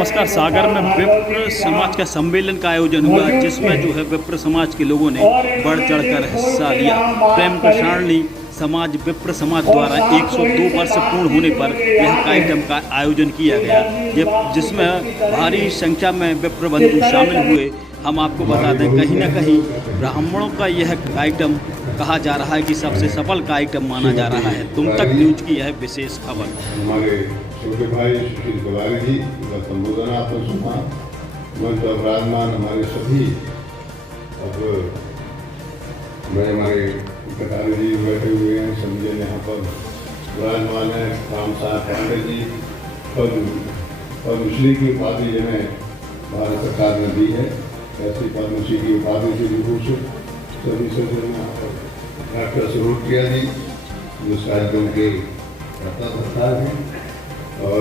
नमस्कार। सागर में विप्र समाज का सम्मेलन का आयोजन हुआ, जिसमें जो है विप्र समाज के लोगों ने बढ़ चढ़कर हिस्सा लिया। प्रेम प्रसारणी समाज विप्र समाज द्वारा 102 वर्ष पूर्ण होने पर यह कार्यक्रम का आयोजन किया गया, जिसमें भारी संख्या में विप्र बंधु शामिल हुए। हम आपको बता दें, कहीं ना कहीं ब्राह्मणों का यह कार्यक्रम कहा जा रहा है कि सबसे सफल कार्यक्रम माना जा रहा है। तुम तक न्यूज की यह विशेष खबर। हमारे छोटे भाई सुशील तिवारी जी का संबोधन आपने सुना। मंच पर विराजमान हमारे सभी, अब मैं हमारे कटारी जी बैठे हुए हैं, समझे यहाँ पर विराजमान है। राम साहब पांडे जी पद्मश्री की उपाधि जिन्हें भारत सरकार ने दी है, ऐसी पद्मश्री की उपाधि से विभूषित सभी सदस्यों ने डॉक्टर स्वरूप किया जी, जो इस कार्यक्रम के करता है। और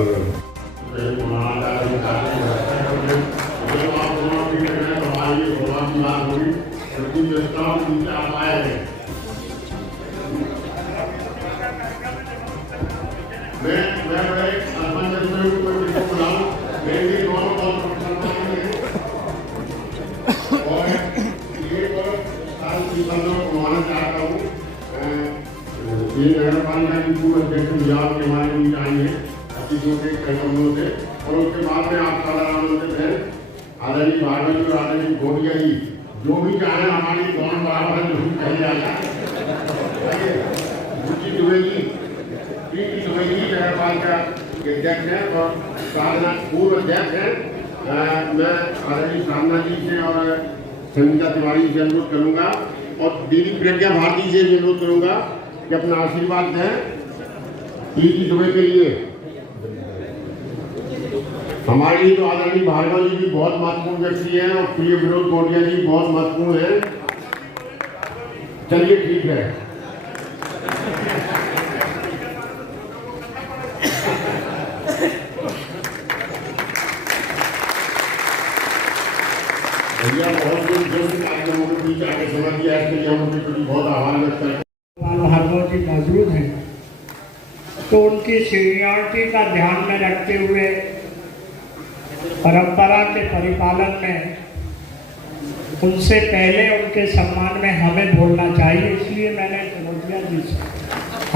ये नगर पालिका की पूर्व अध्यक्ष गुजरात के हमारे बीच आई है अतिथियों के कदमों से, और उसके बाद में आप सारा आमंत्रित हैं आदरणीय भागवत जी और आदरणीय गोटिया जी, जो भी चाहे हमारी दोनों बराबर जरूर कही जाएगा। रुचि दुबे जी, प्रीति दुबे जी नगर पालिका के अध्यक्ष हैं और साधना पूर्व अध्यक्ष हैं। मैं आदरणीय साधना जी से और संगीता तिवारी से अनुरोध करूँगा और दीदी प्रज्ञा भारती से भी अनुरोध करूँगा कि अपना आशीर्वाद दें प्रीति दुबे के लिए। हमारे लिए तो आदरणीय भार्गव जी भी बहुत महत्वपूर्ण व्यक्ति हैं और प्रिय विनोद गोटिया जी बहुत महत्वपूर्ण हैं। चलिए ठीक है। भैया बहुत जल्द कार्यक्रमों के बीच आगे समझ दिया, इसके लिए हम उनके प्रति बहुत आभार व्यक्त करते हैं। भार्गव जी मौजूद हैं, तो उनकी सीनियरिटी का ध्यान में रखते हुए परंपरा के परिपालन में उनसे पहले उनके सम्मान में हमें बोलना चाहिए, इसलिए मैंने कनौजिया जी से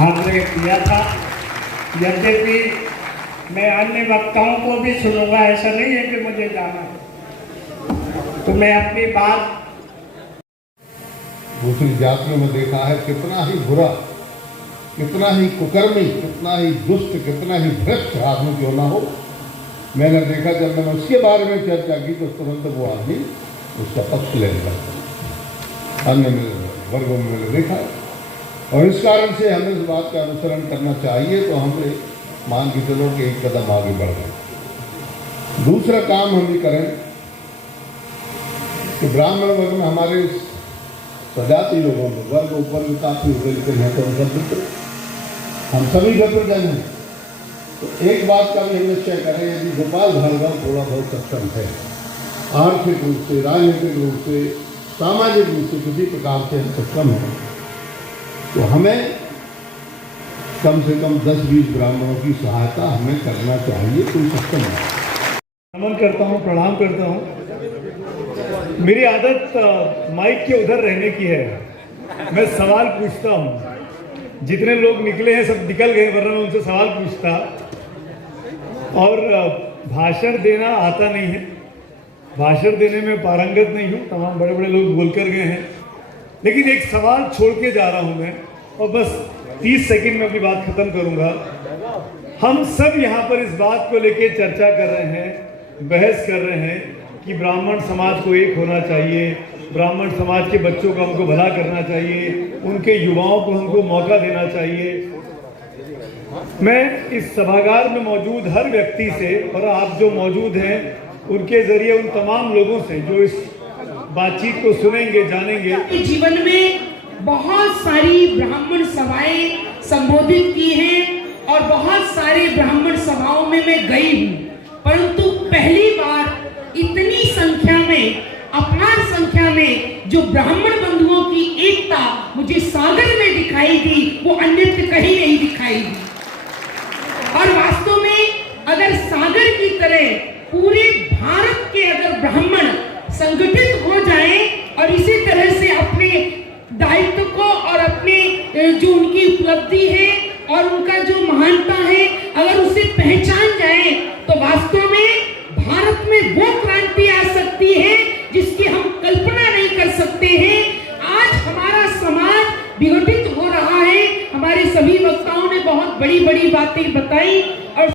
आग्रह किया था। यद्यपि मैं अन्य वक्ताओं को भी सुनूंगा, ऐसा नहीं है कि मुझे जाना है, तो मैं अपनी बात दूसरी जातियों में देखा है कितना ही बुरा, कितना ही कुकर्मी, कितना ही दुष्ट, कितना ही भ्रष्ट आदमी क्यों ना हो। मैंने देखा जब मैंने उसके बारे में चर्चा की तो तुरंत वो आदमी उसका पक्ष लेने लगा। अन्य वर्गों में मैंने देखा, और इस कारण से हमें इस बात का अनुसरण करना चाहिए। तो हमने मान के चलो कि एक कदम आगे बढ़ गए। दूसरा काम हम ये करें कि ब्राह्मण वर्ग में हमारे सजाती लोगों में वर्ग ऊपर भी काफी उभरते हैं, तो हम सभी विप्रजन हैं। तो एक बात का भी हम निश्चय करें, यदि गोपाल भार्गव थोड़ा बहुत सक्षम है, आर्थिक रूप से, राजनीतिक रूप से, सामाजिक रूप से किसी प्रकार से हम सक्षम हैं, तो हमें कम से कम 10-20 ब्राह्मणों की सहायता हमें करना चाहिए। कोई सक्षम है। नमन करता हूँ, प्रणाम करता हूँ। मेरी आदत माइक के उधर रहने की है। मैं सवाल पूछता हूँ, जितने लोग निकले हैं सब निकल गए, वरना मैं उनसे सवाल पूछता। और भाषण देना आता नहीं है, भाषण देने में पारंगत नहीं हूँ, तमाम बड़े बड़े लोग बोल कर गए हैं, लेकिन एक सवाल छोड़ के जा रहा हूँ मैं, और बस 30 सेकंड में अपनी बात खत्म करूँगा। हम सब यहाँ पर इस बात को लेके चर्चा कर रहे हैं, बहस कर रहे हैं कि ब्राह्मण समाज को एक होना चाहिए, ब्राह्मण समाज के बच्चों का हमको भला करना चाहिए, उनके युवाओं को हमको मौका देना चाहिए। मैं इस सभागार में मौजूद हर व्यक्ति से और आप जो मौजूद हैं उनके जरिए उन तमाम लोगों से जो इस बातचीत को सुनेंगे, जानेंगे। जीवन में बहुत सारी ब्राह्मण सभाएं संबोधित की हैं और बहुत सारे ब्राह्मण सभाओं में मैं गई हूँ, परंतु पहली बार इतनी संख्या में, अपार संख्या में जो ब्राह्मण बंधुओं की एकता मुझे सागर में दिखाई दी, वो अन्यत्र कहीं नहीं दिखाई दी। और वास्तव में अगर सागर की तरह पूरे भारत के अगर ब्राह्मण संगठित हो जाएं और इसी तरह से अपने दायित्व को और अपने जो उनकी उपलब्धि है और उनका जो महानता है अगर उसे पहचान जाए तो वास्तव में भारत में वो क्रांति आ सकती है जिसकी हम कल्पना नहीं कर सकते हैं। आज हमारा समाज विघटित हो रहा है। हमारे सभी वक्ताओं ने बहुत बड़ी बड़ी बातें बताई।